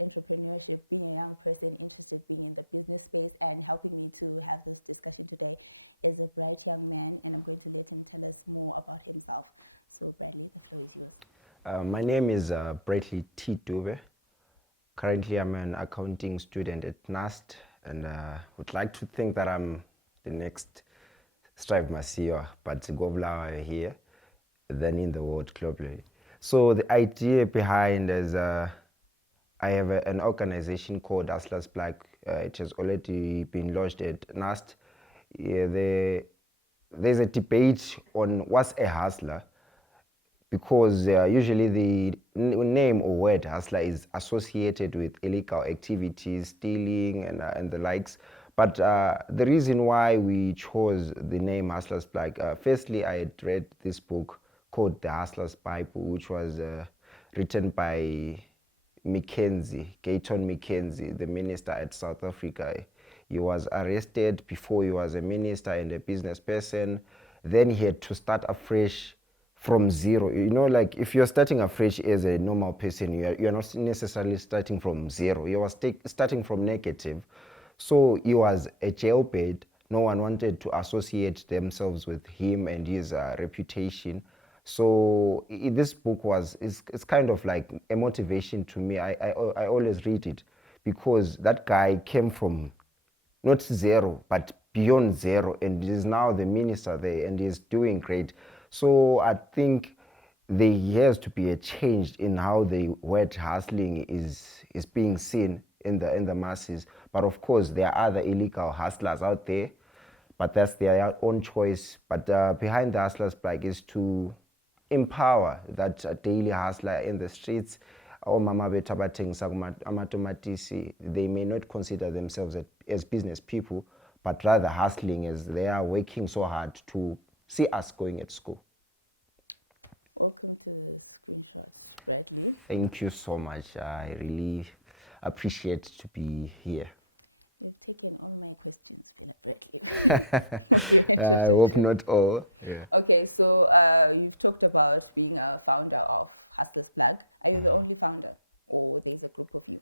entrepreneurship, being a young person interested being in the business space, and helping me to have this discussion today is a bright young man, and I'm going to let him tell us more about himself. So, Bradley, the floor is yours. My name is Bradley T. Dube. Currently, I'm an accounting student at NAST, and would like to think that I'm the next Strive Masiwa, but Govla here, then in the world globally. So the idea behind is I have an organization called Hustlers Black. It has already been launched at NAST. Yeah, there's a debate on what's a hustler, because usually the name or word hustler is associated with illegal activities, stealing, and the likes. But the reason why we chose the name Hustlers Black, firstly, I had read this book called The Hustler's Bible, which was written by Mackenzie, Gayton Mackenzie, the minister at South Africa. He was arrested before he was a minister and a business person. Then he had to start afresh from zero. You know, like if you're starting afresh as a normal person, you're not necessarily starting from zero. You was starting from negative. So he was a jailbird. No one wanted to associate themselves with him and his reputation. So this book it's kind of like a motivation to me. I always read it because that guy came from not zero, but beyond zero, and is now the minister there, and is doing great. So I think there has to be a change in how the word hustling is being seen in the masses. But of course, there are other illegal hustlers out there, but that's their own choice. But behind the hustlers Black is to empower that daily hustler in the streets. Omama bethu abathengisa amatomatisi, they may not consider themselves as business people, but rather hustling as they are working so hard to see us going at school. Welcome to the screenshot, Bradley. Thank you so much. I really appreciate to be here. You've taken all my questions, Bradley. I hope not all. Yeah. Okay, so you've talked about being a founder of Hustlers Black. Are you the only founder, or there's a group of you?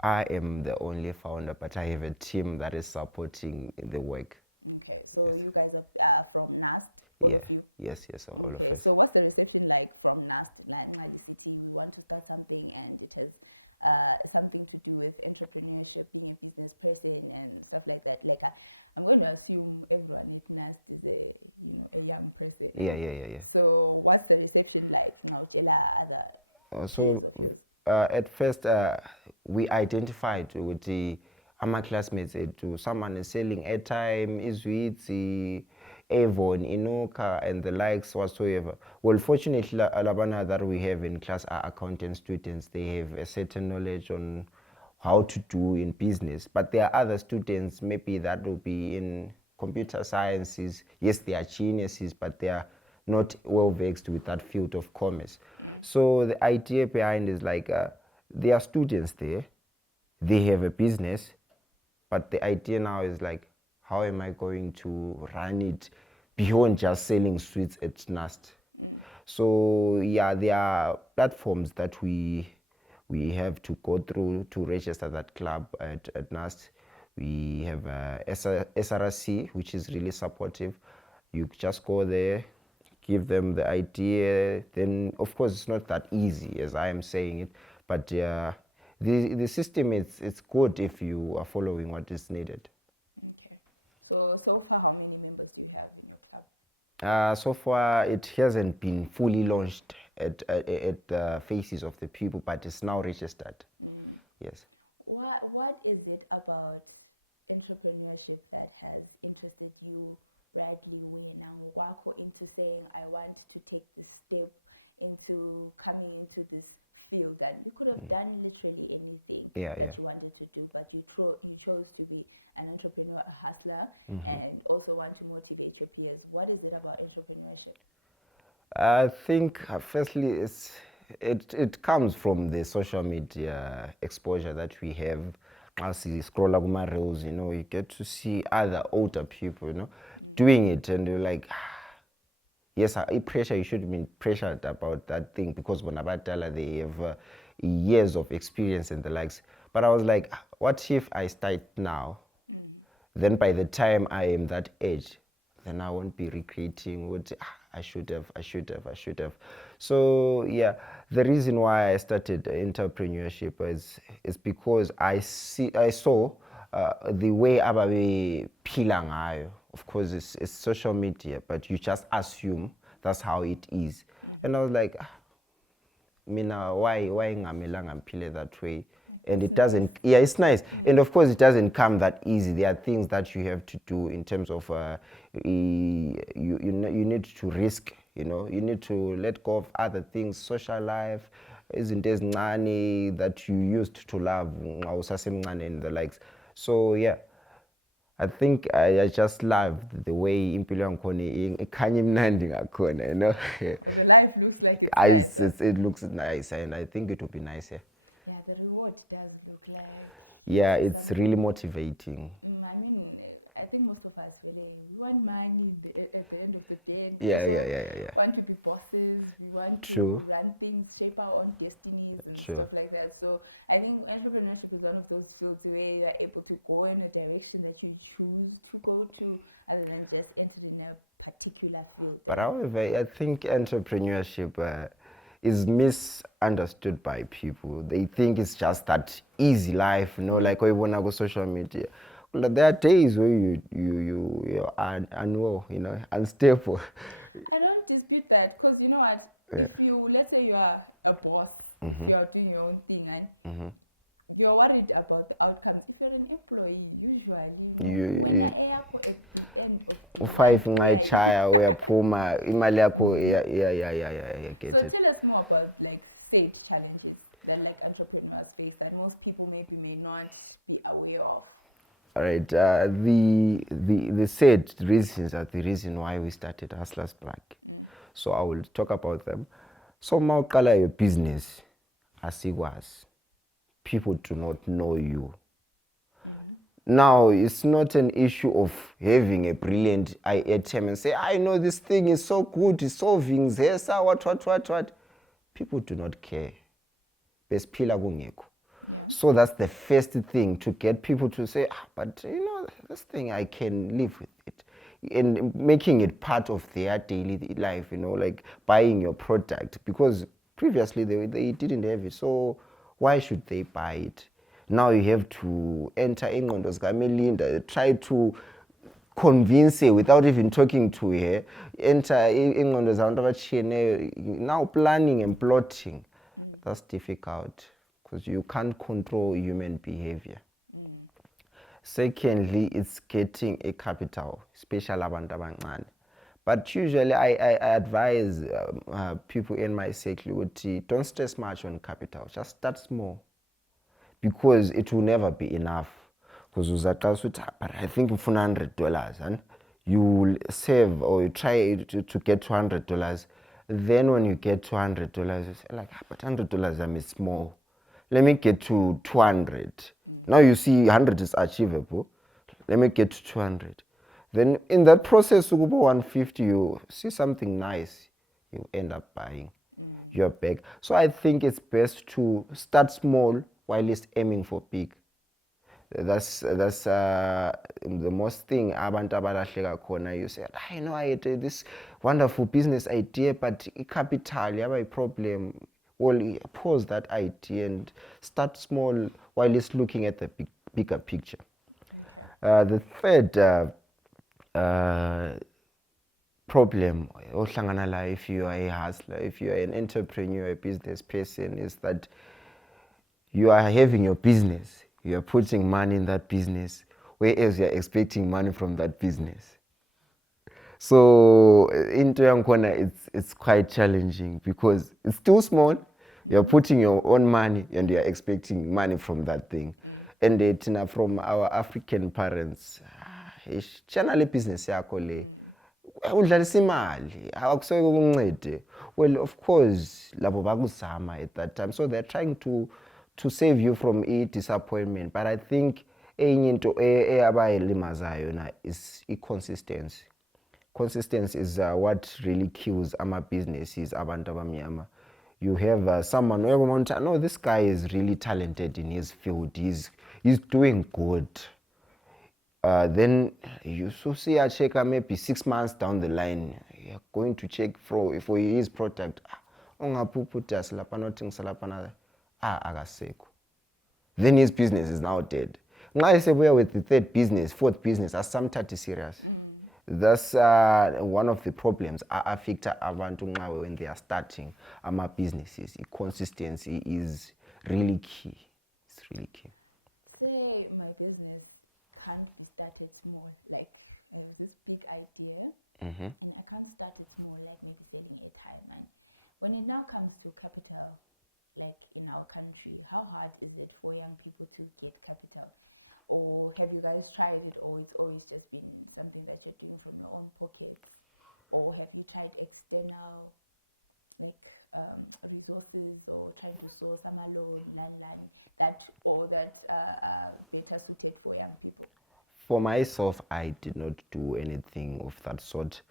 I am the only founder, but I have a team that is supporting the work. Okay, so you guys are from NAST, all Yeah. of you? Yes, all of Okay, us. so what's the reception like from NAST, like Mali City? You want to start something and it has something to do with entrepreneurship, being a business person and stuff like that. Like I'm going to assume everyone at NAST is a young person. Yeah. So what's the reception like? Now, other So at first, we identified with our classmates to someone is selling airtime, Izwitzi, Avon, Inoka, and the likes whatsoever. Well, fortunately, Alabama that we have in class are accounting students. They have a certain knowledge on how to do in business. But there are other students, maybe that will be in computer sciences. Yes, they are geniuses, but they are not well vexed with that field of commerce. So the idea behind is like there are students there, they have a business, but the idea now is like, how am I going to run it beyond just selling sweets at NAST? So yeah, there are platforms that we have to go through to register that club at NAST. We have SRC, which is really supportive. You just go there, give them the idea. Then, of course, it's not that easy as I am saying it, but the system it's good if you are following what is needed. Okay. So far, how many members do you have in your club? So far, it hasn't been fully launched at the faces of the people, but it's now registered. Yes. What is it about entrepreneurship that has interested you, Bradley, when I'm into saying I want to take this step into coming into this field? That you could have done literally anything Yeah. that you wanted to do, but you chose to be an entrepreneur, a hustler, and also want to motivate your peers. What is it about entrepreneurship? I think firstly it comes from the social media exposure that we have. As you scroll up my reels, you get to see other older people, doing it, and you're like, yes, pressure. You should be pressured about that thing because when Abatala they have years of experience and the likes. But I was like, what if I start now? Then by the time I am that age, then I won't be recreating what I should have. So yeah, the reason why I started entrepreneurship is because I saw the way ababephila ngayo. Of course, it's social media, but you just assume that's how it is. And I was like, mina, why ngingamelanga ngiphile that way? And it doesn't, yeah, it's nice. And of course, it doesn't come that easy. There are things that you have to do in terms of, you need to risk, you need to let go of other things, social life, izinto ezincane that you used to love, and the likes. So yeah, I think I just loved the way impilo yangikhona ikhanya imnandi ngakhona, The life looks like it looks nice, and I think it will be nice. Yeah, the reward does look like. Yeah, it's really motivating. I mean, I think most of us really we want money at the end of the day. Yeah. We want to be bosses. We want True. to run things, shape our own destinies, and True. stuff like that. So I think entrepreneurship is one of those fields where you're able to go in a direction that you choose to go to, other than just entering a particular field. But however, I think entrepreneurship is misunderstood by people. They think it's just that easy life, like when you want to go social media. There are days where you're unwell, unstable. I don't dispute that, because you know what? Yeah. If let's say you are a boss, Mm-hmm. you are doing your own thing, and you're worried about the outcomes. If you're an employee, usually You- you U5 nxa ichaya uyaphuma imali yakho yeah, get So it. tell us more about like stage challenges that like entrepreneurs face that most people maybe may not be aware of. All right, the said reasons are the reason why we started Hustlers Black. So I will talk about them. So mawuqala your business asikwazi. People do not know you. Now, it's not an issue of having a brilliant item and say, I know this thing is so good, it's solving this, what. People do not care. Besiphila kungekho. So that's the first thing, to get people to say, but this thing, I can live with it. And making it part of their daily life, like buying your product. Because previously they didn't have it, so why should they buy it? Now you have to enter ingqondo zikaMelinda, try to convince her without even talking to her, enter ingqondo zabantu abatshiyeneyo. Now planning and plotting, that's difficult because you can't control human behavior. Secondly, it's getting a capital, especially abantu abancane. But usually I advise people in my circle, don't stress much on capital, just start small. Because it will never be enough. Because but I think ngifuna $100, and you will save or you try to get $200. Then when you get $200, you say like, but $100 is small. Let me get to 200. Now you see 100 is achievable. Let me get to 200. Then in that process, 150, you see something nice, you end up buying your bag. So I think it's best to start small while it's aiming for big. That's the most thing abantu abalahleka khona. You say, I know I had this wonderful business idea, but capital yaba a problem. Well, pause that idea and start small while it's looking at the bigger picture. The third problem if you are a hustler, if you are an entrepreneur, a business person, is that you are having your business, you are putting money in that business, whereas you are expecting money from that business. So into Yankona, it's quite challenging because it's still small. You're putting your own money and you're expecting money from that thing. And from our African parents, generally business yakho le udlalisa imali akusoke kuncede. Well, of course labo bakuzama at that time, so they're trying to save you from disappointment. But I think enye into abayilimazayo na is consistency. Consistency is what really kills ama businesses abantu abamnyama. You have someone who wants to know this guy is really talented in his field. He's doing good. Then you so see a checker maybe 6 months down the line. You're going to check for his product. Ungaphuphutha silapha nothingisa lapha akasekho. Then his business is now dead. Nxa esebuya with the third business, fourth business, asamthathi serious. That's one of the problems affect abantu nxa when they are starting businesses. Consistency is really key. It's really key. Say my business can't be started small, like I have this big idea, and I can't start it small, like maybe selling airtime. And when it now comes to capital, like in our country, how hard is it for young people to get capital? Or have you guys tried it, or it's always just been something that you're doing from your own pocket? Or have you tried external, like resources, or trying to source some loan, land, that better suited for young people? For myself, I did not do anything of that sort.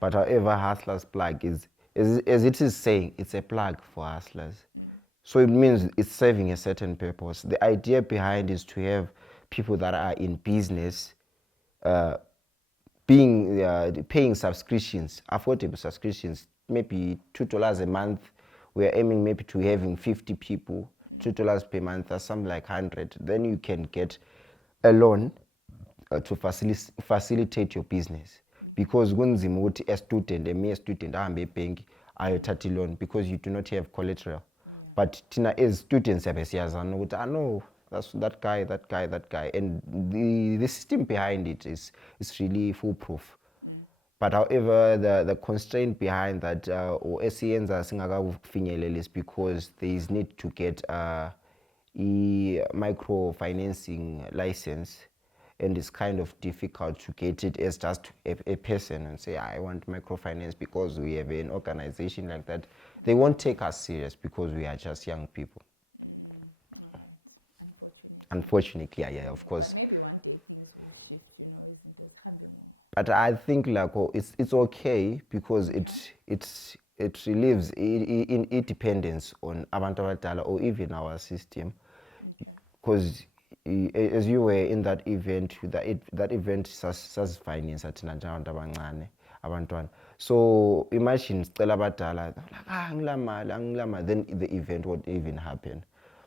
But however, Hustlers Plug is, as it is saying, it's a plug for hustlers. So it means it's serving a certain purpose. The idea behind is to have people that are in business paying subscriptions, affordable subscriptions, maybe $2 a month. We are aiming maybe to having 50 people, $2 per month, or something like 100. Then you can get a loan to facilitate your business. Because kunzima ukuthi a mere student ahambe ebhenki ayothatha loan because you do not have collateral. But thina as students siyazana ukuthi I know that's that guy, and the system behind it is really foolproof. But however, the constraint behind that or esiyenza singakafinyeleli is because there is need to get a microfinancing license, and it's kind of difficult to get it as just a person and say I want microfinance because we have an organization like that. They won't take us serious because we are just young people. Unfortunately, yeah, of course. But maybe one day things will shift, this into company. But I think like it's okay because it relieves independence on abantu abadala or even our system. Because as you were in that event, that event sasifinance thina njengabantu abancane abantwana. So imagine sicela abadala angila then the event won't even happen.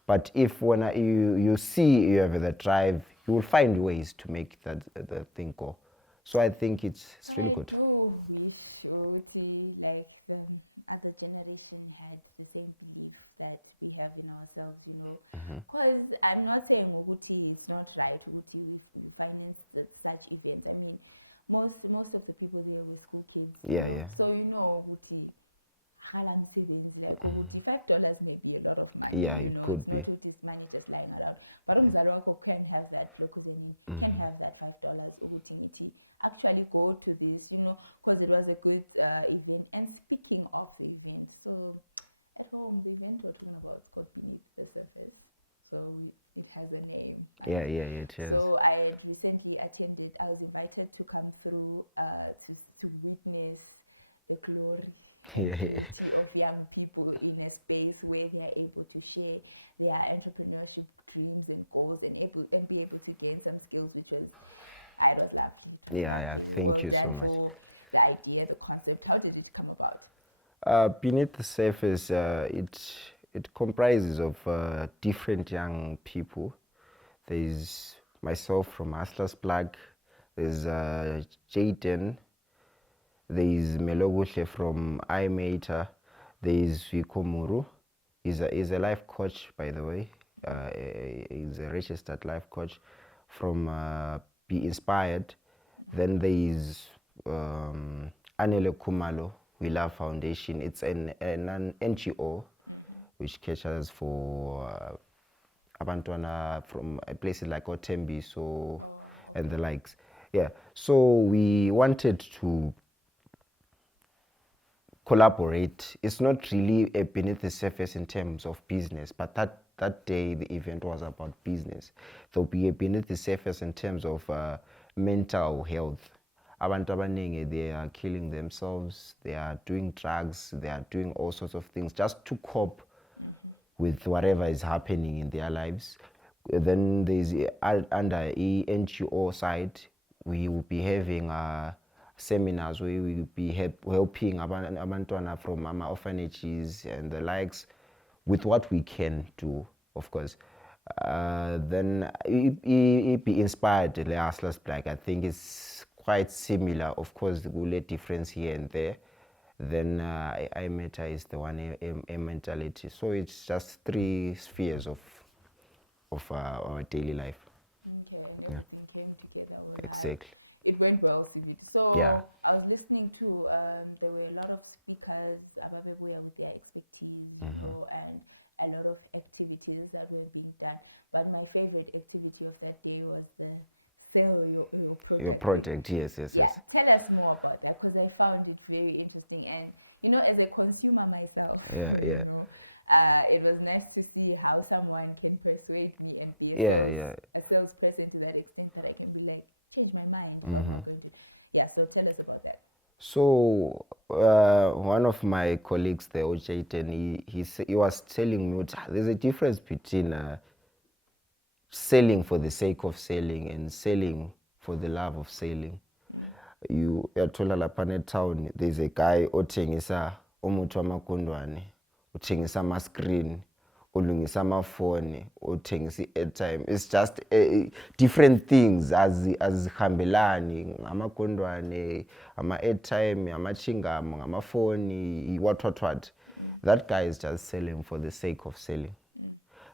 But if when you see you have the drive, you will find ways to make the thing go. So I think it's really good. I do wish like other generation had the same belief that we have in ourselves, Because I'm not saying Uguti it's not right, Uguti we finance such events. I mean, most of the people there were school kids. Yeah. So Uguti. $5 may be a lot of money. Yeah, it could be. Not with this money just lying around. But Umzalwako can have that local can have that $5 ubutinity. Actually go to this, because it was a good event. And speaking of the event, so at home the event we're talking about is called Beneath the Surface. So it has a name. Yeah, it has. So I recently attended. I was invited to come through to witness the glory of young people in a space where they are able to share their entrepreneurship dreams and goals and be able to gain some skills, which I was lucky. Yeah. Thank you so much. The idea, the concept, how did it come about? Beneath the Surface, it comprises of different young people. There's myself from Hustlers Plug. There's Jayden. There is Melobuhle from iMater. There is Vikomuru. He's a life coach, by the way. He's a registered life coach from Be Inspired. Then there is Anele Kumalo, We Love Foundation. It's an NGO which caters for abantwana from places like Otembi, and the likes. Yeah, so we wanted to collaborate. It's not really a Beneath the Surface in terms of business, but that day the event was about business. There'll be a Beneath the Surface in terms of mental health. abantu abaningi, they are killing themselves, they are doing drugs, they are doing all sorts of things just to cope with whatever is happening in their lives. Then there's under NGO side, we will be having seminars where we will be helping abantwana from orphanages and the likes with what we can do, of course. Then it be inspired the Hustlers Black. I think it's quite similar. Of course, the only difference here and there. Then I-Meta is the one a mentality. So it's just 3 spheres of our daily life. Okay, and everything came together. Exactly. It went well for you. So yeah. I was listening to, there were a lot of speakers with their expertise, and a lot of activities that were being done. But my favorite activity of that day was the sell your product. Your project, yes. Tell us more about that, because I found it very interesting. And, as a consumer myself, it was nice to see how someone can persuade me and be a salesperson to that extent that I can be like, change my mind. So tell us about that. So one of my colleagues there, Ojayten, he was telling me there's a difference between selling for the sake of selling and selling for the love of selling. Uyathola lapha ne-town, there's a guy othengisa umuthi wamakondwane, uthengisa ama-screen, ulungisa amafoni, uthengisa i-airtime. It's just different things azihambelani, amakondwane, ama-airtime, ama-chingam, amafoni, what. That guy is just selling for the sake of selling.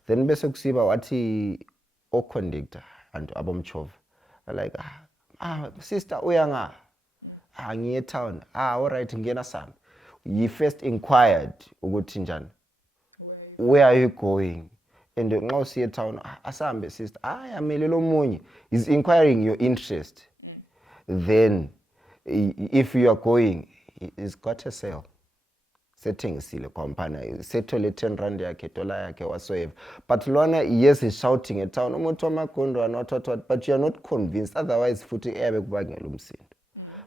Then bese kusiba wathi o-conductor and abomchova like sister uya ngiye town. Alright, ngena sami. He first inquired ukuthi njani, where are you going? And nxa usiye town, asambe sister, amele lo munye. He's inquiring your interest. Then if you are going, he's got a sale. Sethengisile company, sethole 10 rand yakhe, dollar yakhe, whatsoever. But lona, yes, he's shouting at town, umuntu wamakondwane, what, but you are not convinced. Otherwise, futhi eyabe kubangela umsindo.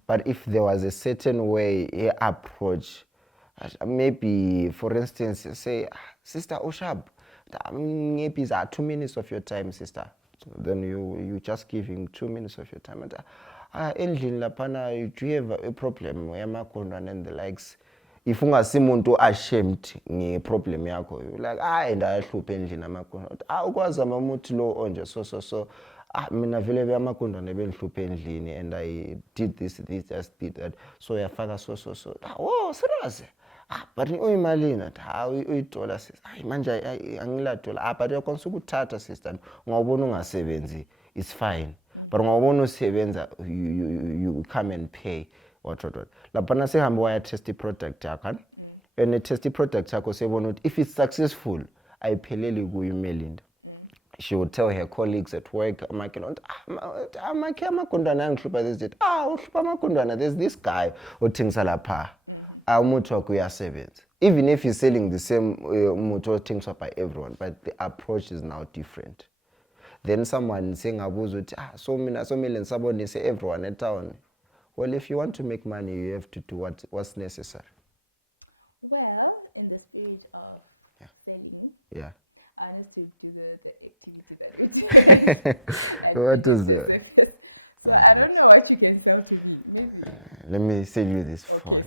But if there was a certain way, approach, maybe, for instance, say, sister Oshab, maybe it's 2 minutes of your time, sister. So then you just give him 2 minutes of your time. And endlini laphana, do you have a problem? Yamakondwane and the likes. If ungasimuntu ashamed ngeproblem yakho, like ndayahlupha endlini amakondwane, ukwazi amamuthi lo onje so mina vele beyamakondwane bengihlupha endlini and I did this, just did that, so uyafaka so serious. But uyimalini uyidola sister, manje angiladola, but uyakwanisa ukuthatha sister, ungawubona ungasebenzi, it's fine. But ungawubona usebenza, you come and pay. What. Laphana sehambe waya-test i-product yakho, and i-test i-product yakho sebona ukuthi if it's successful, ayipheleli kuyo iMelinda. She would tell her colleagues at work, amakhe amakondwane angihlupha this date. Uhlupha amakondwane, there's this guy othengisa lapha. Umuthi wakho uyasebenza. Even if he's selling the same umuthi othengiswa by everyone, but the approach is now different. Then someone sengabuza ukuthi so mina somele ngisabonise everyone at town. Well, if you want to make money, you have to do what's necessary. Well, in the spirit of selling, I have to do the activity that we do. What is that? So I don't know what you can sell to me. Maybe. Let me sell you this phone.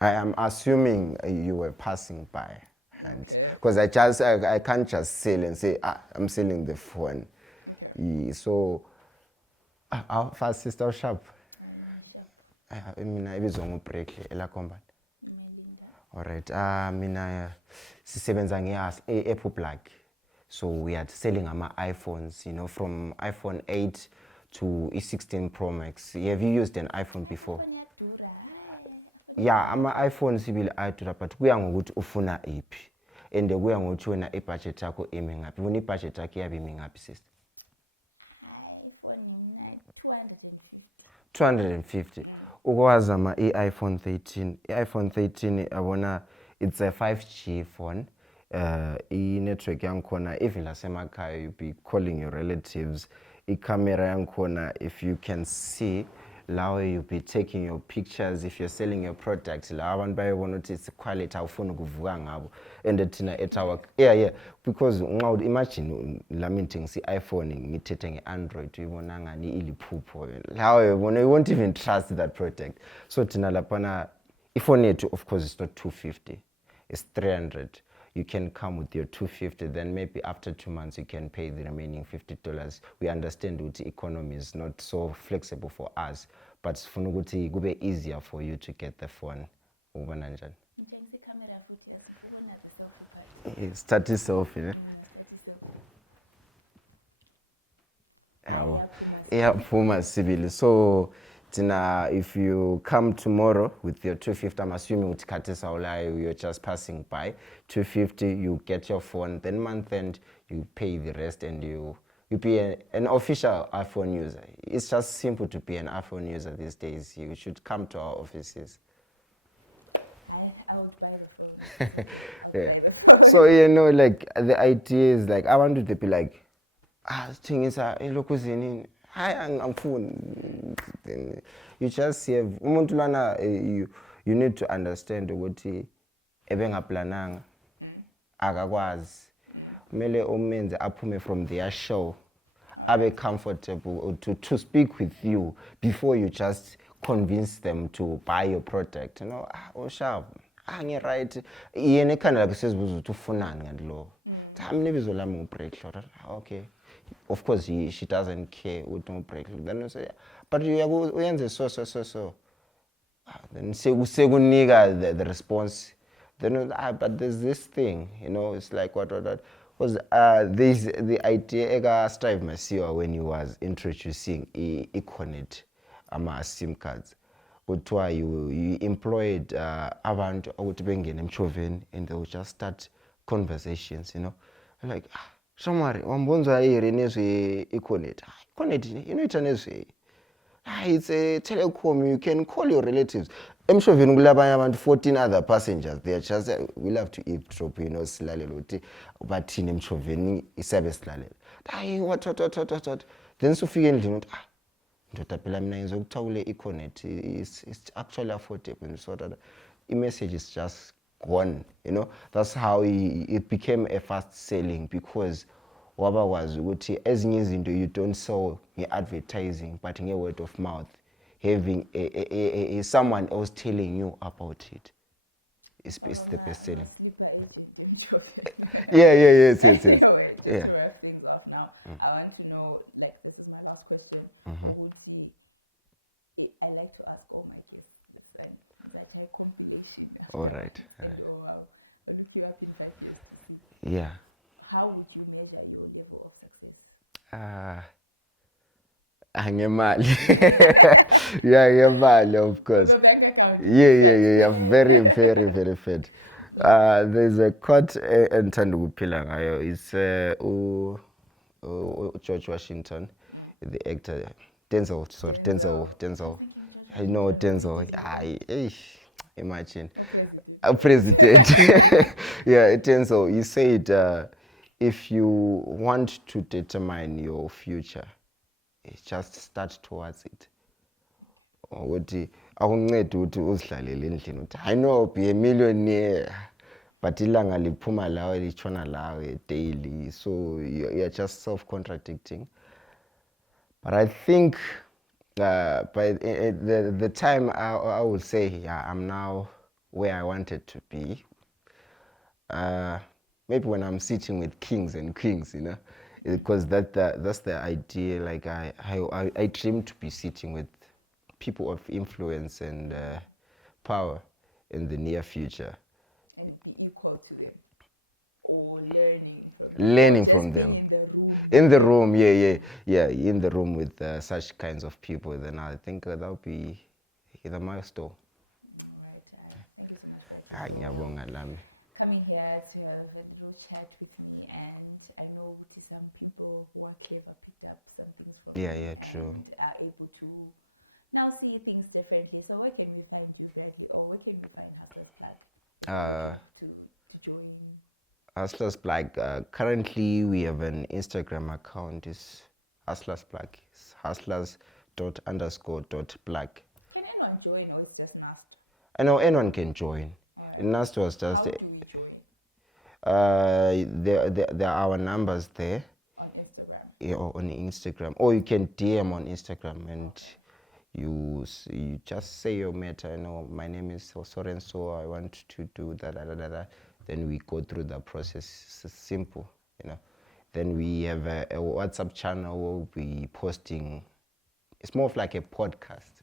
I am assuming you were passing by, and because I can't just sell and say I'm selling the phone. Okay. So. Our first sister Sharp. Mina ibizwa ngoBreak ela company. Alright. Mina sisebenza nge-Apple Plug. So we are selling ama iPhones, from iPhone 8 to E16 Pro Max. Have you used an iPhone before? Yeah, ama iPhones ibili ayadura, but kuya ngokuthi ufuna iphi. And kuya ngokuthi wena ibudget yakho imi ngaphi. Wena ibudget yakho yabe imi ngaphi sister? 250. Ukwazi i-iPhone 13. I-iPhone 13 abona it's a 5G phone. I-network yankhona even lasemakhaya, you'll be calling your relatives i-camera yankhona, if you can see lawo you'll be taking your pictures if you're selling your product, la abantu bayebona ukuthi it's quality awufuni ukuvuka ngabo. And thina at our because imagine lami ngithengisa i-iPhone ngithethe nge-Android uyibona ngani iliphupho lawo yabona, you won't even trust that product. So thina laphana ifoni yethu of course it's not 250, it's 300. You can come with your 250, then maybe after 2 months you can pay the remaining $50. We understand that the economy is not so flexible for us, but sifuna ukuthi kube easier for you to get the phone. Ubona njani? Start selfie, ne? Yeah, Puma Civil. So if you come tomorrow with your 250, I'm assuming with Katisa Olai, you're just passing by 250, you get your phone, then month end you pay the rest, and you be an official iPhone user. It's just simple to be an iPhone user these days. You should come to our offices. I would buy the phone. Yeah. So like the idea is like I wanted to be like, thing is hi, I'm phone. Then you just have umuntu lana, you need to understand ukuthi ebengaplananga akakwazi, kumele umenze aphume from their show, abe comfortable to speak with you before you just convince them to buy your product. Sharp, right, yena ekhanda lakhe sezibuza ukuthi ufunani nganti lo. Mina ibizo lami ngu-Break. Okay, of course she doesn't care with no break. Then you say, but you uyenze so. Then sekunika the response. Then but there's this thing, it's like what. Because there's the idea eka Strive Masiwa when he was introducing Econet SIM cards. Kuthiwa you employed abantu ukuthi bengene emshoveni and they would just start conversations, like Shamari, wambonza iri nezwe Econet. Econet inoita nezwe. It's a telecom, you can call your relatives. Emshoveni kulabanye abantu 14 other passengers. They are just we'll have to eavesdrop, silalele ukuthi bathini emshoveni isabe silalela. What. Then sufike endlini ukuthi ndoda phela mina ngizokuthiwa kule Econet it's actually affordable. So that message is just gone, That's how it became a fast selling, because wabakwazi ukuthi ezinye izinto you don't sell nge-advertising but nge-word of mouth, having someone else telling you about it. It's the best selling. Yes. Yeah. Things off now. I want to know, like, this is my last question. I like to ask all my guests. It's like a compilation. All right. But if you have in 5 years, yeah. How would you measure your level of success? Ngemali. Yeah, ngemali, of course. Yeah. Very, very, very fit. There's a quote enthanda ukuphila ngayo. It's George Washington, the actor. Denzel. I know Denzel. Imagine. A president. Yeah, Denzel. He said, if you want to determine your future, just start towards it. Ukuthi akuncede ukuthi uzihlalele endlini ukuthi I know I'll be a millionaire, but ilanga liphuma lawe litshona lawe daily, so you're just self-contradicting. But I think by the time I would say, yeah, I'm now where I wanted to be. Maybe when I'm sitting with kings and queens, because that's the idea. Like I dream to be sitting with people of influence and power in the near future. And be equal to them, or learning from them. In the room, yeah, in the room with such kinds of people. Then I think that would be the milestone. All right. Thank you so much for coming here to have a little chat with me, and I know some people who are clever picked up some things from you. Yeah, true. And are able to now see things differently. So where can we find you, Becky, or where can we find Hustlers Black to join? Hustlers Black. Currently, we have an Instagram account. Is Hustlers Plug. It's hustlers dot underscore dot plug. Can anyone join or it's just NAST? I know anyone can join. NAST was just How do we join? there are our numbers there. On Instagram. Yeah, on Instagram, or you can DM on Instagram, and you just say your matter. You know, my name is so and so. I want to do that. Then we go through the process. It's simple, you know. Then we have a WhatsApp channel where we'll be posting. It's more of like a podcast.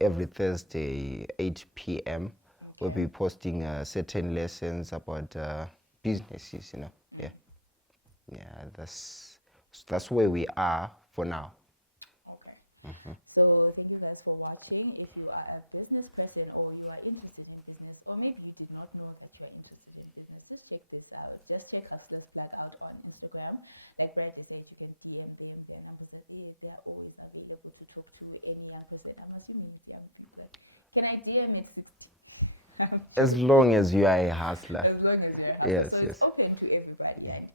Every Thursday, 8 p.m. We'll be posting certain lessons about businesses. You know, yeah. That's where we are for now. Okay. So thank you guys for watching. If you are a business person or you are interested in business, or maybe you did not know that you are interested in business, just check this out. Just check Hustlers Plug out on Instagram. Like Brad said, you can DM them. Their numbers are there. They're always available to talk to any young person. I'm assuming it's young people. Can I DM at 60? As long as you are a hustler. As long as you're a hustler. Yes, so yes. It's open to everybody. Right?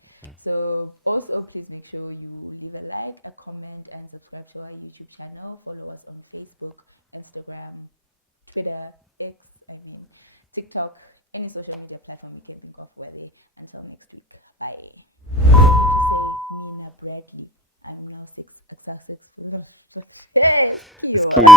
So also please make sure you leave a like, a comment, and subscribe to our YouTube channel. Follow us on Facebook, Instagram, Twitter, TikTok, any social media platform you can think of. Worthy. Until next week. Bye. Say Mina Bradley. I'm now 6. Hey, It's cute.